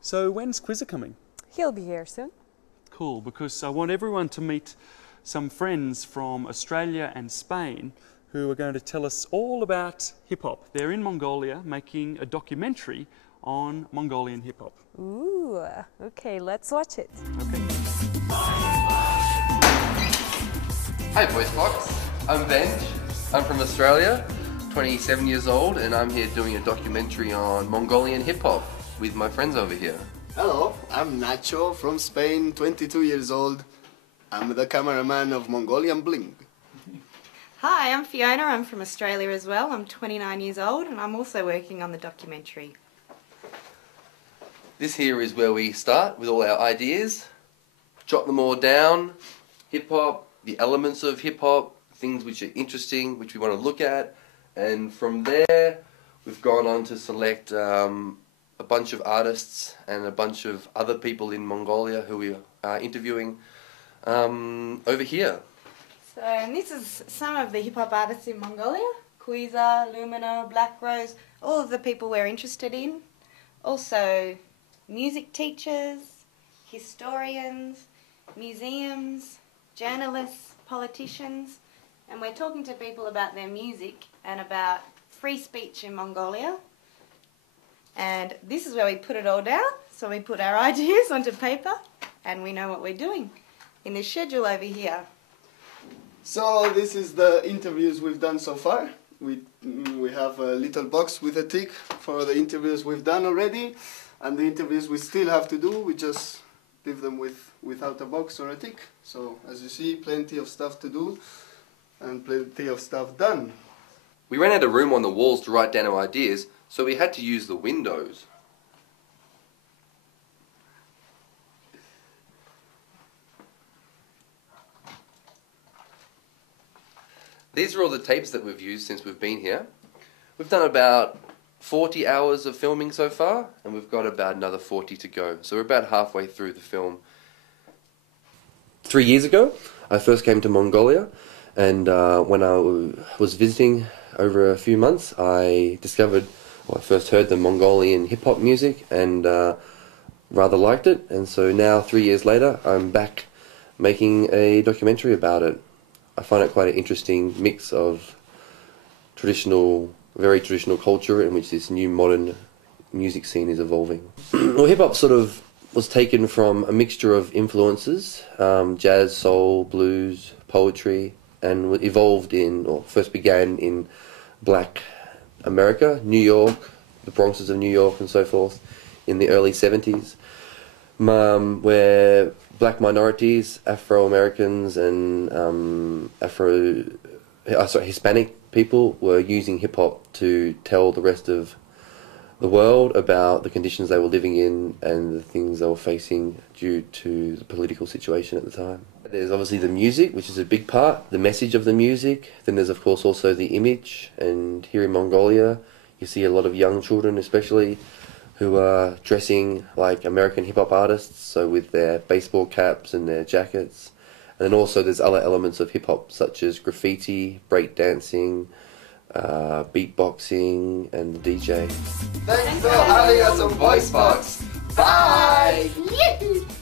So when's Quiza coming? He'll be here soon. Cool, because I want everyone to meet some friends from Australia and Spain who are going to tell us all about hip-hop. They're in Mongolia making a documentary on Mongolian hip-hop. Ooh, okay, let's watch it. Okay. Hi Voicebox, I'm Benj. I'm from Australia, 27 years old, and I'm here doing a documentary on Mongolian hip-hop with my friends over here. Hello, I'm Nacho from Spain, 22 years old. I'm the cameraman of Mongolian Bling. Hi, I'm Fiona. I'm from Australia as well. I'm 29 years old and I'm also working on the documentary. This here is where we start with all our ideas, jot them all down, hip-hop, the elements of hip-hop, things which are interesting, which we want to look at, and from there we've gone on to select a bunch of artists and a bunch of other people in Mongolia who we are interviewing over here. So, and this is some of the hip-hop artists in Mongolia. Quiza, Lumina, Black Rose, all of the people we're interested in. Also, music teachers, historians, museums, journalists, politicians, and we're talking to people about their music and about free speech in Mongolia. And this is where we put it all down, so we put our ideas onto paper and we know what we're doing in this schedule over here. So this is the interviews we've done so far. We have a little box with a tick for the interviews we've done already, and the interviews we still have to do, we just leave them without a box or a tick. So as you see, plenty of stuff to do and plenty of stuff done. We ran out of room on the walls to write down our ideas, so we had to use the windows. These are all the tapes that we've used since we've been here. We've done about 40 hours of filming so far, and we've got about another 40 to go. So we're about halfway through the film. 3 years ago, I first came to Mongolia, and when I was visiting over a few months, I first heard the Mongolian hip-hop music and rather liked it. And so now, 3 years later, I'm back making a documentary about it. I find it quite an interesting mix of very traditional culture in which this new modern music scene is evolving. Well, hip-hop sort of was taken from a mixture of influences, jazz, soul, blues, poetry, and evolved first began in Black America, New York, the Bronxes of New York and so forth, in the early 70s, where black minorities, Afro-Americans and Hispanic people were using hip-hop to tell the rest of the world about the conditions they were living in and the things they were facing due to the political situation at the time. There's obviously the music, which is a big part, the message of the music. Then there's of course also the image, and here in Mongolia you see a lot of young children especially who are dressing like American hip-hop artists, so with their baseball caps and their jackets. And then also there's other elements of hip-hop such as graffiti, breakdancing, beatboxing, and the DJ. Thanks for having us on Voicebox. Bye!